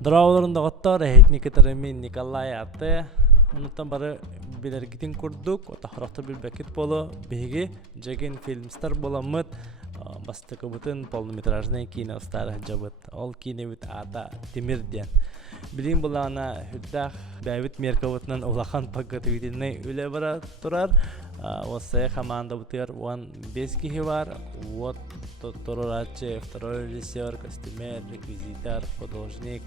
Дырауыларында ғоттар Никитеремин Николай аты. Онуттан бары билергитин курдук, ота характер билбекит болу, беги жеген фильмстар боламыт, бастыкы бутын полнометражный кино старых жабыт. Ол кино бит ата Тимирден. Билин булана хүддах бәвит мерковытнан улахан пагатывитинне үле бара турар. Осы команда бутыр 5 кихи бар. Вот Торораче, второй режиссер, костюмер, реквизитор, художник.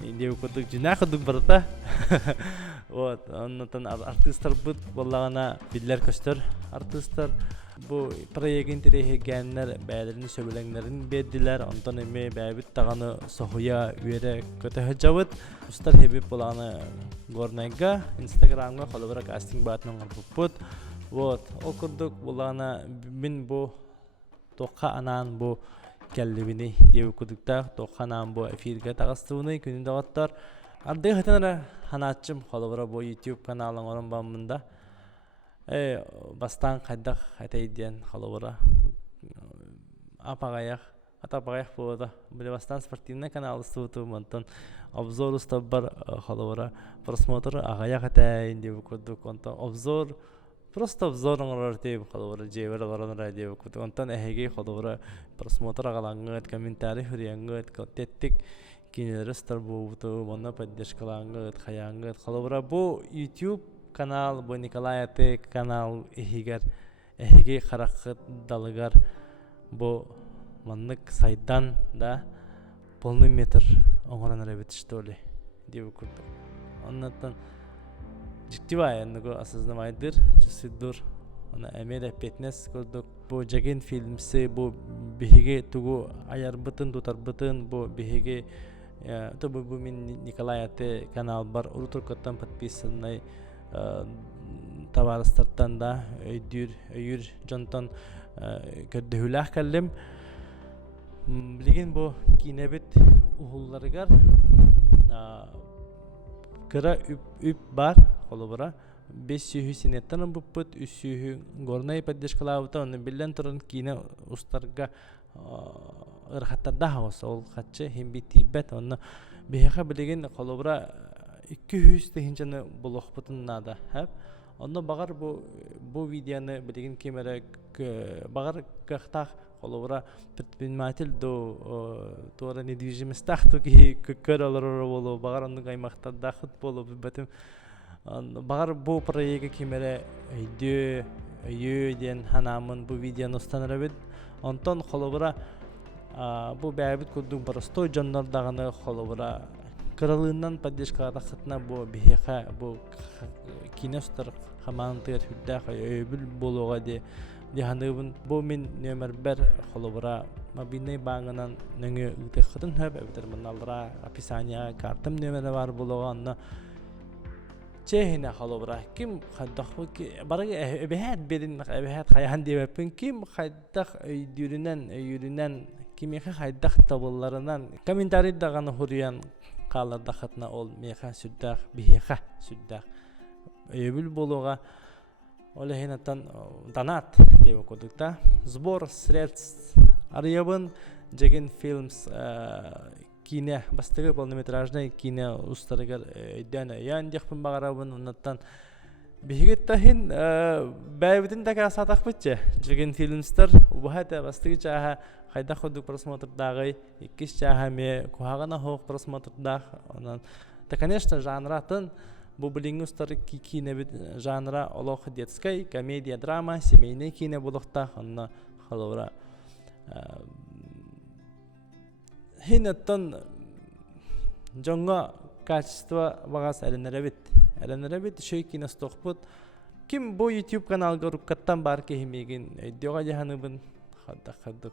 Инде укудук жинакудук барта. Вот, оннотон артисттар бут боллагана биллер көстөр артисттар. Бу проектин терехегеннер бәйлерин сөбөлөңдөрүн бердилер. Онтон эме бәбит таганы сохуя үере көтөһөжөбүт. Устар хебип боланы горнайга, Инстаграмга холобра кастинг батнын арбут. Вот, окурдук болана мен бу тоққа анан бу келлибини деп кудукта тоққа анан бу эфирге тагыстууны күнүндө оттор. Арды хатана ханачым холобра бу YouTube каналын орун бамында. Бастан кайдак айтайден холобра апагаяк атапагаяк болду. Бу бастан спортивный канал суту монтон обзор устабар холобра просмотр агаяк атайын деп кудук онтон обзор Просто обзор оңорортеп холобра жебер аларына деп кутук. Онтон эһеге холобра просмотр агалаңгыт, комментарий хүряңгыт, теттик кинелерстер буту, монна поддержкалаңгыт, хаяңгыт. Холобра бу YouTube канал, бу Николай аты канал эһеге харакыт далыгар бу маннык сайдан да полный метр оңорана ребет что ли деп кутук. Оннан Жиктивай энного осознавайдыр, чувствуйдыр. Она эмеде петнес курдук. Бу жеген фильмсы, бу бихиге тугу аярбытын, тутарбытын, бу бихиге то бу мен Николай аты канал бар, урутуркаттан подписанный товарыстардан да өйүр жонтон көрдөһүлах каллем. Билген бу кинебит ухулларыгар кыра үп бар холобра 500 синеттан буппут 300 горнай поддержкалабыта оны билен турун кине устарга ырхаттарда хавас ол хатчы химби тибет оны беха билеген холобра 200 тегенчаны болохпутун нада хап оны багар бу видеоны билеген кемере багар кахтах холобра предприниматель до тора недвижимость тахту ки көрөлөр болу багар оны каймактарда хут болу бетим багар бу проекти кемере өйден ханамын бу видеоны устанырабыт онтон холобра бу бәбит кудук простой жоннордаганы холобра кырылыыннан поддержкага хатна бу бихеха бу киностар хамантыр хүддах өбүл болуга де диханыбын бу мен номер 1 холобра мобильный банкынан нөңө үтехтен хөп битер мыналра описание картам номери бар болуганна чехина холобра ким хаддаху ки барга эбехат берин эбехат хаян дебепин ким хаддах өйдүрүнөн кимеха хаддах табылларынан комментарий даганы хуриян каларда хатна ол меха сүддах бихеха сүддах өбүл болуга Олехинатан донат деп кодукта. Сбор средств арьябын жеген фильмс кине бастыгы полнометражный кине устарыгар өйдөн ян дехпин багарабын оннаттан бигеттахин бәйбитин така сатакпытчы жеген фильмстар убахата бастыгы чаха хайда ходук просмотрдагы 2 чаха ме куагана хок просмотрдах онан да конечно жанратын бу билингустар кине бит жанра олох детская комедия драма семейный кине булукта онна холора хинаттан жоңга качество багас эленеребит шей кине стокпут ким бу YouTube каналга руккаттан бар кемеген өйдөгө жаханыбын хаддак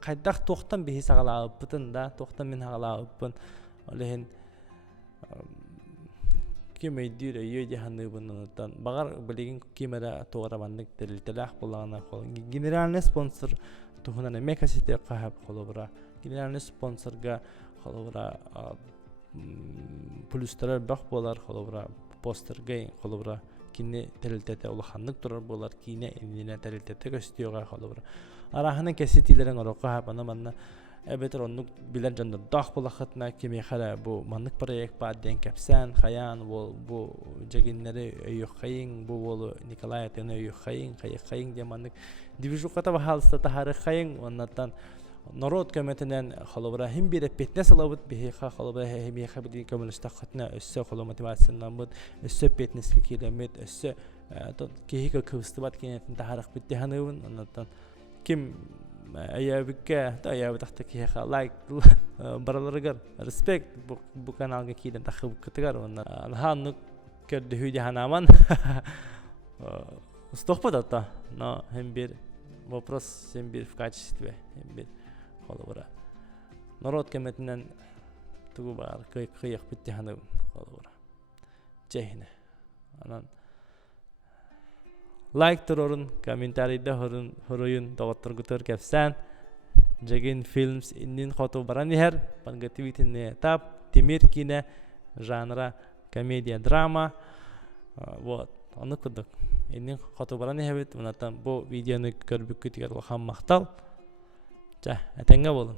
кайдак токтан бихи сагалааппытын да токтан мен хагалааппын олехин кеме дирэ йеде ханыбыннан багар билеген кемера тоғрабандык делилтелах булгана хол генеральный спонсор тухунан мекасите кахап холобра генеральный спонсорга холобра плюстар бак болар холобра постерге холобра кине делилтете улаханнык турар болар кине ине делилтете көстөгө холобра араханы кесетилерин орокка хапана манна Эбетер оннук билен жандар дах булахатна кеме хара бу маннык проект баден кепсен хаян бу жагиннери өйөхайын бу болу Николай Атены өйөхайын хайын де маннык дивижуката бахалста тахары хайын оннаттан народ көмөтүнөн холобра хим бир петне салабыт бихиха холобра химиха бир көмөлүстахатна өссө холо мотивациянан бут өссө петнески килемет өссө кихика кыстыбат кенетин тахарык биттеханыбын оннаттан ким аябыкка аябытакта киха лайк бараларыгар респект бу каналга киден тахып кытыгар онна ханнык көрдү хүдө ханаман стохпадата но хем бир вопрос хем бир в качестве хем бир холобра народ көмөтүнөн тугу бар кыйык биттеханыбын холобра жехине анан лайк турорун комментарийде хоройун тоғыттыргытыр кепсән жеген фильмс иннин хоту баран ихер пангативитинне тап темир кине жанра комедия драма вот оны кудук иннин хоту баран ихебит унатан бу видеоны көрбүк күтігер лохан мақтал жа әтенге болын